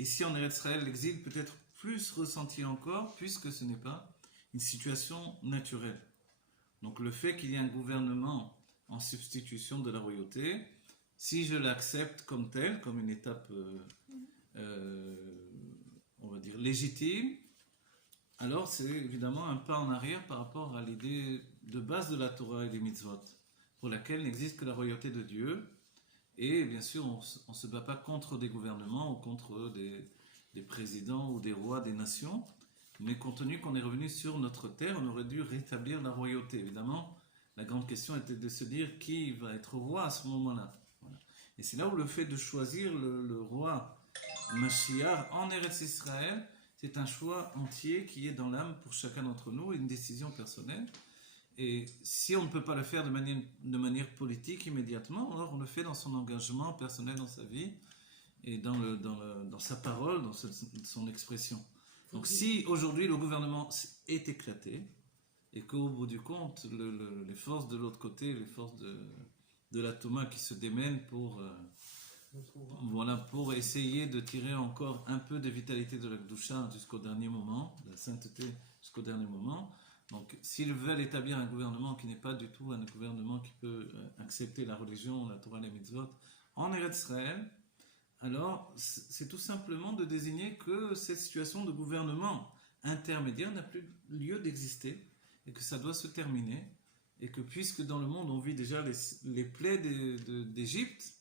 ici en Eretz Israël, l'exil peut être plus ressenti encore, puisque ce n'est pas une situation naturelle. Donc le fait qu'il y ait un gouvernement en substitution de la royauté, si je l'accepte comme tel, comme une étape, on va dire, légitime, alors c'est évidemment un pas en arrière par rapport à l'idée de base de la Torah et des mitzvot, pour laquelle n'existe que la royauté de Dieu. Et bien sûr, on ne se bat pas contre des gouvernements ou contre des présidents ou des rois des nations, mais compte tenu qu'on est revenu sur notre terre, on aurait dû rétablir la royauté. Évidemment, la grande question était de se dire qui va être roi à ce moment-là. Voilà. Et c'est là où le fait de choisir le roi Mashiach en Eretz Israël, c'est un choix entier qui est dans l'âme pour chacun d'entre nous, une décision personnelle. Et si on ne peut pas le faire de manière politique immédiatement, alors on le fait dans son engagement personnel dans sa vie et dans sa parole, dans son expression. Donc si aujourd'hui le gouvernement est éclaté et qu'au bout du compte, les forces de l'autre côté, les forces de la Touma qui se démènent pour essayer de tirer encore un peu de vitalité de la Kedusha jusqu'au dernier moment, de la sainteté jusqu'au dernier moment. Donc, s'ils veulent établir un gouvernement qui n'est pas du tout un gouvernement qui peut accepter la religion, la Torah, les mitzvot, en Eretz Israël, alors c'est tout simplement de désigner que cette situation de gouvernement intermédiaire n'a plus lieu d'exister et que ça doit se terminer et que puisque dans le monde on vit déjà les plaies d'Égypte,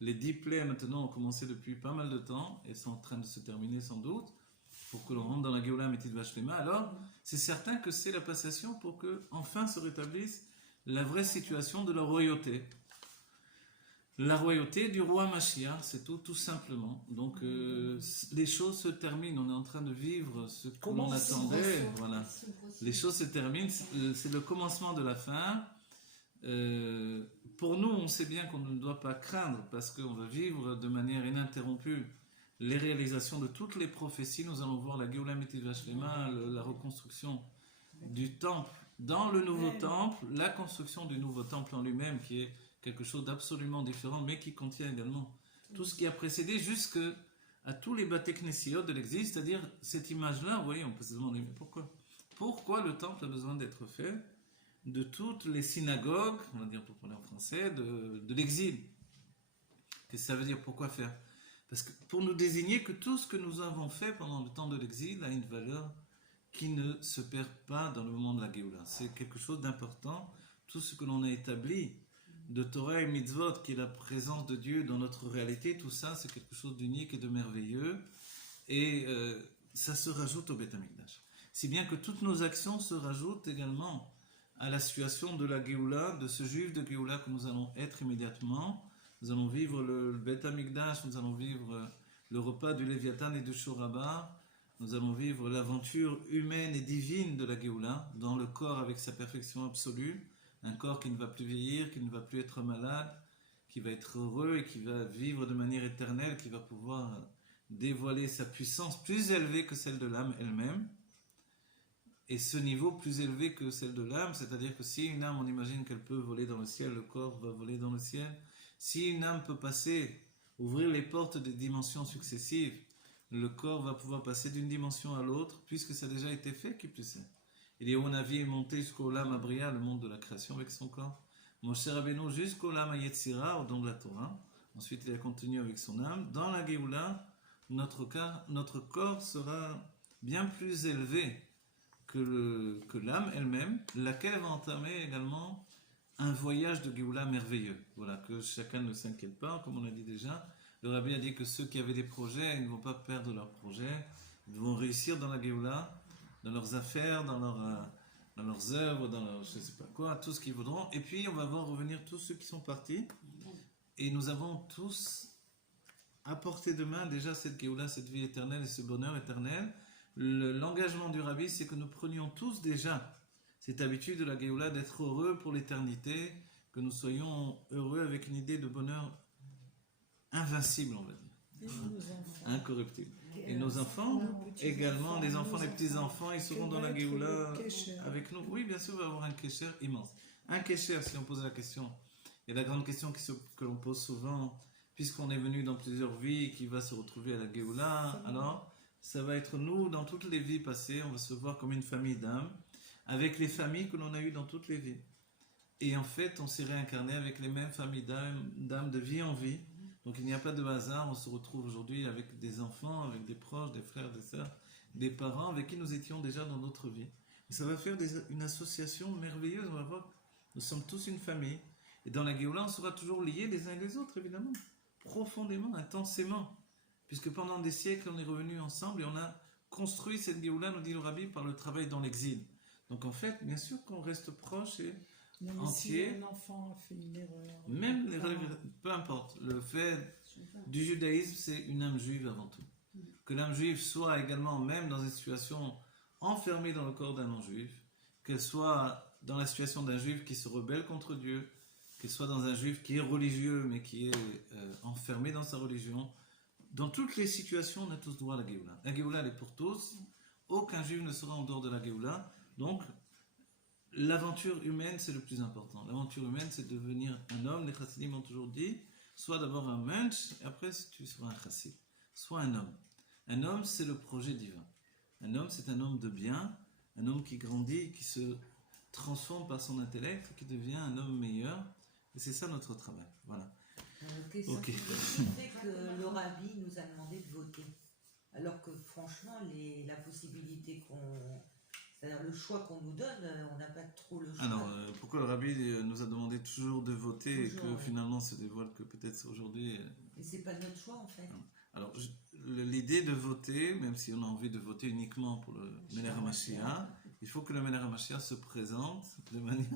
les 10 plaies maintenant ont commencé depuis pas mal de temps et sont en train de se terminer sans doute pour que l'on rentre dans la Géoula Métit Vashlema, alors c'est certain que c'est la passation pour que enfin se rétablisse la vraie situation de la royauté. La royauté du roi Mashiach, c'est tout simplement. Donc les choses se terminent, on est en train de vivre ce que l'on attendait. Voilà. Les choses se terminent, c'est le commencement de la fin. Pour nous, on sait bien qu'on ne doit pas craindre parce qu'on va vivre de manière ininterrompue les réalisations de toutes les prophéties. Nous allons voir la Géoula Métit Vashlema, la reconstruction du temple dans le nouveau temple, la construction du nouveau temple en lui-même qui est quelque chose d'absolument différent mais qui contient également tout ce qui a précédé jusque à tous les Bate Knessiot de l'exil, c'est-à-dire cette image-là, vous voyez, on peut se demander mais pourquoi le temple a besoin d'être fait de toutes les synagogues, on va dire pour parler en français, de l'exil. Qu'est-ce que ça veut dire? Pourquoi faire? Parce que pour nous désigner que tout ce que nous avons fait pendant le temps de l'exil a une valeur qui ne se perd pas dans le moment de la Géoula. C'est quelque chose d'important. Tout ce que l'on a établi de Torah et Mitzvot, qui est la présence de Dieu dans notre réalité, tout ça, c'est quelque chose d'unique et de merveilleux. Et ça se rajoute au Beth Amikdash. Si bien que toutes nos actions se rajoutent également à la situation de la Géoula, de ce juif de Géoula que nous allons être immédiatement. Nous allons vivre le Beth Amikdash, nous allons vivre le repas du Léviathan et du Shoraba, nous allons vivre l'aventure humaine et divine de la Géoula, dans le corps avec sa perfection absolue, un corps qui ne va plus vieillir, qui ne va plus être malade, qui va être heureux et qui va vivre de manière éternelle, qui va pouvoir dévoiler sa puissance plus élevée que celle de l'âme elle-même. Et ce niveau plus élevé que celle de l'âme, c'est-à-dire que si une âme, on imagine qu'elle peut voler dans le ciel, le corps va voler dans le ciel. Si une âme peut passer, ouvrir les portes des dimensions successives, le corps va pouvoir passer d'une dimension à l'autre, puisque ça a déjà été fait, qui plus est. Eliyahu est monté jusqu'au Olam Abria, le monde de la création, avec son corps. Moshe Rabbeinu jusqu'au Olam Yetzira, au don de la Torah. Ensuite, il a continué avec son âme. Dans la Géoula, notre corps sera bien plus élevé que l'âme elle-même, laquelle va entamer également un voyage de Géoula merveilleux. Voilà, que chacun ne s'inquiète pas, comme on l'a dit déjà. Le Rabbi a dit que ceux qui avaient des projets, ils ne vont pas perdre leurs projets, ils vont réussir dans la Géoula, dans leurs affaires, dans leurs œuvres, dans leur, je ne sais pas quoi, tout ce qu'ils voudront. Et puis on va voir revenir tous ceux qui sont partis. Et nous avons tous à portée de main déjà cette Géoula, cette vie éternelle et ce bonheur éternel. L'engagement du Rabbi, c'est que nous prenions tous déjà cette habitude de la Géoula d'être heureux pour l'éternité, que nous soyons heureux avec une idée de bonheur invincible, on va dire, incorruptible. Et nos enfants, également, les enfants, les petits-enfants, ils seront dans la Géoula avec nous. Oui, bien sûr, il va y avoir un kécher immense. Un kécher, si on pose la question, et la grande question que l'on pose souvent, puisqu'on est venu dans plusieurs vies, qui va se retrouver à la Géoula, alors ça va être nous, dans toutes les vies passées, on va se voir comme une famille d'âmes, avec les familles que l'on a eues dans toutes les vies. Et en fait, on s'est réincarné avec les mêmes familles d'âmes de vie en vie. Donc il n'y a pas de hasard, on se retrouve aujourd'hui avec des enfants, avec des proches, des frères, des sœurs, des parents avec qui nous étions déjà dans notre vie. Et ça va faire une association merveilleuse, on va voir, nous sommes tous une famille. Et dans la Géoula, on sera toujours liés les uns et les autres, évidemment, profondément, intensément. Puisque pendant des siècles, on est revenus ensemble et on a construit cette Géoula, nous dit le Rabbi, par le travail dans l'exil. Donc en fait, bien sûr qu'on reste proche et même entier. Si un enfant a fait une erreur. Même peu importe, le fait du judaïsme, c'est une âme juive avant tout. Que l'âme juive soit également, même dans une situation enfermée dans le corps d'un non-juif, qu'elle soit dans la situation d'un juif qui se rebelle contre Dieu, qu'elle soit dans un juif qui est religieux mais qui est enfermé dans sa religion. Dans toutes les situations, on a tous droit à la Géoula. La Géoula, elle est pour tous. Aucun juif ne sera en dehors de la Géoula. Donc, l'aventure humaine, c'est le plus important. L'aventure humaine, c'est de devenir un homme. Les chassidim ont toujours dit, sois d'abord un mensch, et après tu seras un chassid. Sois un homme. Un homme, c'est le projet divin. Un homme, c'est un homme de bien, un homme qui grandit, qui se transforme par son intellect, qui devient un homme meilleur. Et c'est ça notre travail. Voilà. Ok. Qu'est-ce qui fait que le Rabbi nous a demandé de voter? Alors que franchement, la possibilité c'est-à-dire le choix qu'on nous donne, on n'a pas trop le choix. Alors, pourquoi le Rabbi nous a demandé toujours de voter toujours, et que finalement se dévoile que peut-être aujourd'hui... Mais c'est pas notre choix en fait. Alors, l'idée de voter, même si on a envie de voter uniquement pour le Melech HaMashiach, il faut que le Melech HaMashiach se présente de manière...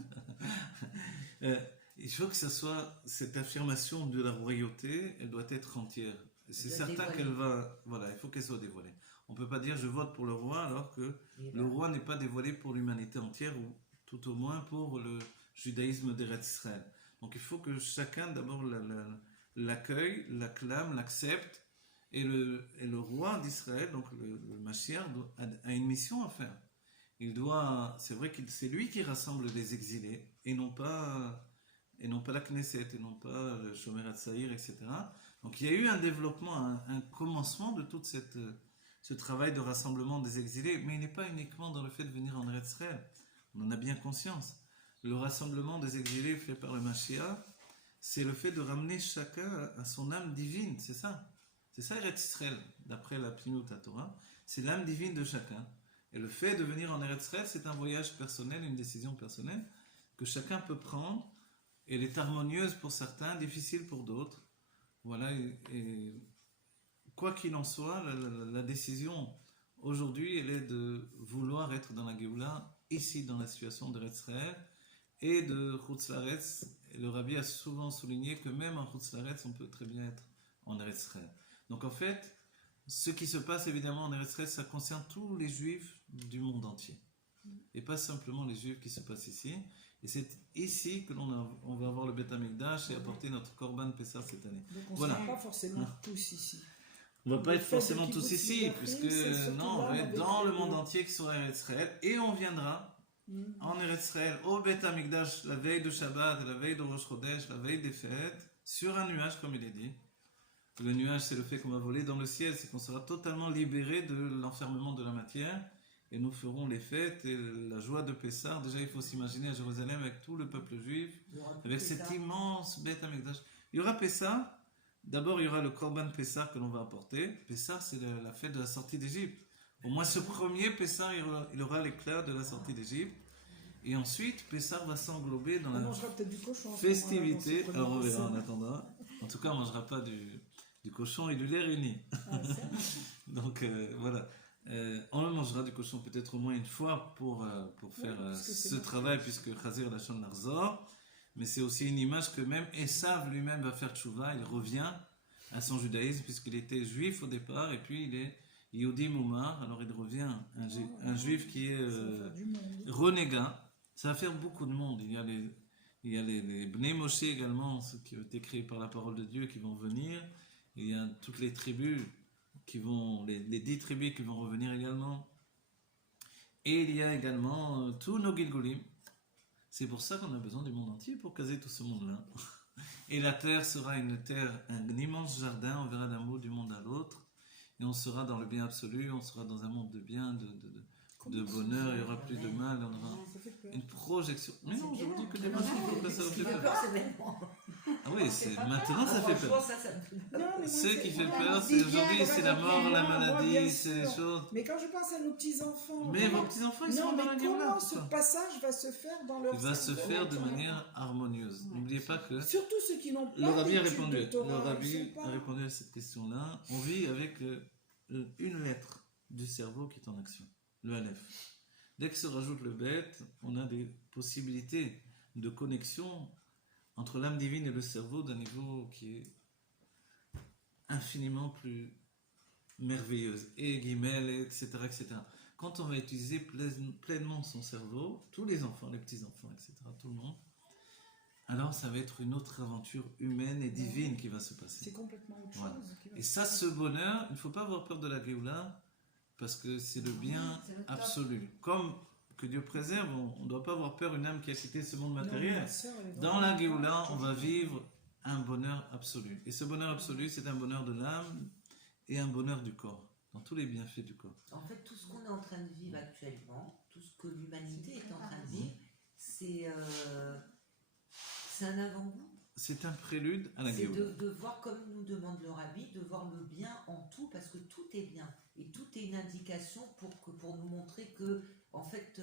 il faut que ça soit cette affirmation de la royauté, elle doit être entière. C'est certain qu'elle va... Voilà, il faut qu'elle soit dévoilée. On ne peut pas dire je vote pour le roi alors que le roi n'est pas dévoilé pour l'humanité entière ou tout au moins pour le judaïsme d'Eretz Israël. Donc il faut que chacun d'abord l'accueille, l'acclame, l'accepte et le roi d'Israël, donc le Mashiach, a une mission à faire. C'est vrai que c'est lui qui rassemble les exilés et non pas la Knesset et non pas le Shomer HaTzaïr, etc. Donc il y a eu un développement, un commencement de toute ce travail de rassemblement des exilés, mais il n'est pas uniquement dans le fait de venir en Eretz Israël. On en a bien conscience. Le rassemblement des exilés fait par le Mashiach, c'est le fait de ramener chacun à son âme divine, c'est ça. C'est ça Eretz Israël, d'après la Pnimut Torah, c'est l'âme divine de chacun. Et le fait de venir en Eretz Israël, c'est un voyage personnel, une décision personnelle que chacun peut prendre. Elle est harmonieuse pour certains, difficile pour d'autres. Voilà, et quoi qu'il en soit, la décision aujourd'hui, elle est de vouloir être dans la Géoula, ici dans la situation de Israël et de Chutz La'aretz. Le Rabbi a souvent souligné que même en Chutz La'aretz, on peut très bien être en Israël. Donc en fait, ce qui se passe évidemment en Israël, ça concerne tous les juifs du monde entier. Et pas simplement les juifs qui se passent ici. Et c'est ici que on va avoir le Beth Amikdash et apporter notre Korban Pessah cette année. Donc on ne sera pas forcément tous ici. On ne va pas être forcément tous ici, puisque non, on va être dans le monde entier qui sera en Israël. Et on viendra en Israël au Beth Amikdash la veille de Shabbat, la veille de Rosh Chodesh, la veille des fêtes, sur un nuage comme il est dit. Le nuage, c'est le fait qu'on va voler dans le ciel, c'est qu'on sera totalement libéré de l'enfermement de la matière. Et nous ferons les fêtes et la joie de Pessah. Déjà, il faut s'imaginer à Jérusalem avec tout le peuple juif, avec cet immense Beth Amikdash. Il y aura Pessah. D'abord, il y aura le Korban Pessah que l'on va apporter. Pessah, c'est la fête de la sortie d'Égypte. Au moins, ce premier Pessah, il aura l'éclat de la sortie d'Égypte. Et ensuite, Pessah va s'englober dans la festivité. Alors, on verra en attendant. En tout cas, on ne mangera pas du cochon et du lait réuni. Donc, voilà. On le mangera du cochon peut-être au moins une fois pour faire ce travail, puisque Chazir Lachon Narzor, mais c'est aussi une image que même Esav lui-même va faire tchouva, il revient à son judaïsme puisqu'il était juif au départ et puis il est Yehudi Moumar, alors il revient un juif qui est renégat. Ça va faire beaucoup de monde. Il y a les Bnei Moshe également, ceux qui ont été créés par la parole de Dieu qui vont venir. Il y a toutes les tribus les 10 tribus qui vont revenir également. Et il y a également tous nos Gilgulim. C'est pour ça qu'on a besoin du monde entier pour caser tout ce monde-là. Et la terre sera une terre, un immense jardin, on verra d'un bout du monde à l'autre. Et on sera dans le bien absolu, on sera dans un monde de bien, de bonheur, il n'y aura plus de mal, on aura Ça fait peur. une projection. Mais non, je vous dis que des Non, machines, non, pourquoi ça vous ce fait qui fait peur? peur, c'est maintenant. Ah oui, maintenant ça fait Franchement, peur. ça me fait peur. Non, mais moi, Ce c'est- qui fait moi, peur, je c'est dis bien, aujourd'hui, c'est la mort, la moi, maladie, bien c'est les sûr. choses. Mais quand je pense à nos petits-enfants... Mais vos comment- petits-enfants, ils Non, sont mais dans la gueule là. comment ce passage va se faire dans leur Il va se cerveau, faire de quand on manière harmonieuse. N'oubliez pas que Surtout ceux qui n'ont pas le rabbi a d'études répondu. de Torah, Le ils rabbi sont a pas- répondu à cette question-là. On vit avec une lettre du cerveau qui est en action, le Aleph. Dès que se rajoute le bête, on a des possibilités de connexion entre l'âme divine et le cerveau d'un niveau qui est infiniment plus merveilleuse. Et guillemets, etc., etc. Quand on va utiliser pleinement son cerveau, tous les enfants, les petits-enfants, etc., tout le monde, alors ça va être une autre aventure humaine et divine qui va se passer. C'est complètement autre Voilà. chose. qui va Et se ça, passer. ce bonheur, il ne faut pas avoir peur de la Géoula, parce que c'est le bien c'est le top. absolu. Comme que Dieu préserve, on ne doit pas avoir peur d'une âme qui a quitté ce monde Non, matériel. ma sœur, elle est Dans la vraiment- Géoula, on va vivre un bonheur absolu. Et ce bonheur absolu, c'est un bonheur de l'âme et un bonheur du corps, dans tous les bienfaits du corps. En fait, tout ce qu'on est en train de vivre actuellement, tout ce que l'humanité est en train de vivre, c'est un avant-goût. C'est un prélude à la C'est Géoula. de voir, comme nous demande le rabbi, de voir le bien en tout, parce que tout est bien. Et tout est une indication pour nous montrer que, en fait,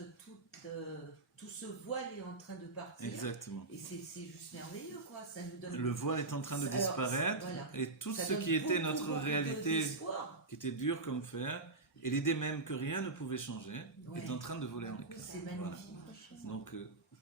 tout ce voile est en train de partir. Exactement. Et c'est juste merveilleux, quoi. Ça nous donne. Le voile est en train de Alors, disparaître, voilà. et tout Ça ce donne qui était beaucoup, notre beaucoup réalité, d'espoir. qui était dur comme fer, et l'idée même que rien ne pouvait changer, Ouais. est en train de voler en éclats. C'est Voilà. magnifique. Donc,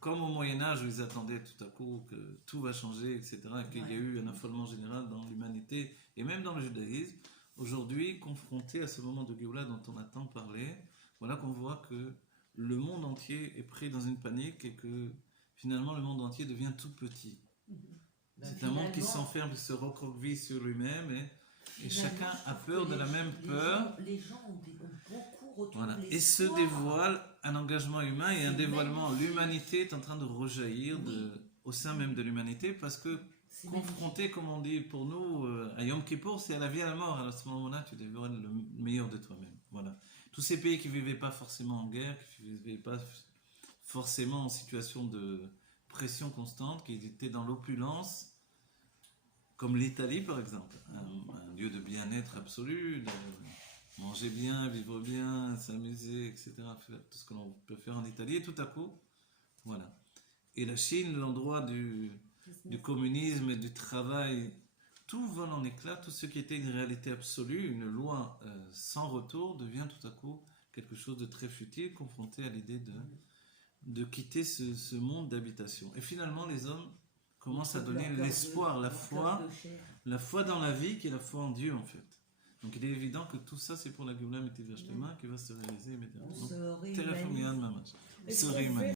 comme au Moyen-Âge, où ils attendaient tout à coup que tout va changer, etc., et qu'il y a Ouais. eu un affolement général dans l'humanité et même dans le judaïsme, aujourd'hui, confronté à ce moment de Géoula dont on a tant parlé, voilà qu'on voit que le monde entier est pris dans une panique et que finalement le monde entier devient tout petit. Ben, C'est un monde qui finalement, s'enferme, qui se recroqueville sur lui-même et finalement, chacun je a trouve peur que de la même les peur. gens- Les gens ont beaucoup retrouvé Voilà. Et se l'espoir. dévoile un engagement humain et un C'est dévoilement. magnifique. L'humanité est en train de rejaillir au sein même de l'humanité parce que C'est confronté, comme on dit pour nous, à Yom Kippour, c'est à la vie et à la mort. À ce moment-là, tu dévoiles le meilleur de toi-même. Voilà. Tous ces pays qui ne vivaient pas forcément en guerre, qui ne vivaient pas forcément en situation de pression constante, qui étaient dans l'opulence, comme l'Italie par exemple, un lieu de bien-être absolu, de manger bien, vivre bien, s'amuser, etc. Faire tout ce que l'on peut faire en Italie, et tout à coup, voilà. Et la Chine, l'endroit du communisme et du travail, tout vole en éclats, tout ce qui était une réalité absolue, une loi sans retour, devient tout à coup quelque chose de très futile, confronté à l'idée de quitter ce monde d'habitation. Et finalement, les hommes commencent à donner l'espoir, la foi dans la vie, qui est la foi en Dieu, en fait. Donc il est évident que tout ça, c'est pour la Géoula Métivach Lema qui va se réaliser immédiatement. On se Donc, réhumanise. Terefum Yad Mamash. Est-ce Se qu'on réhumanise.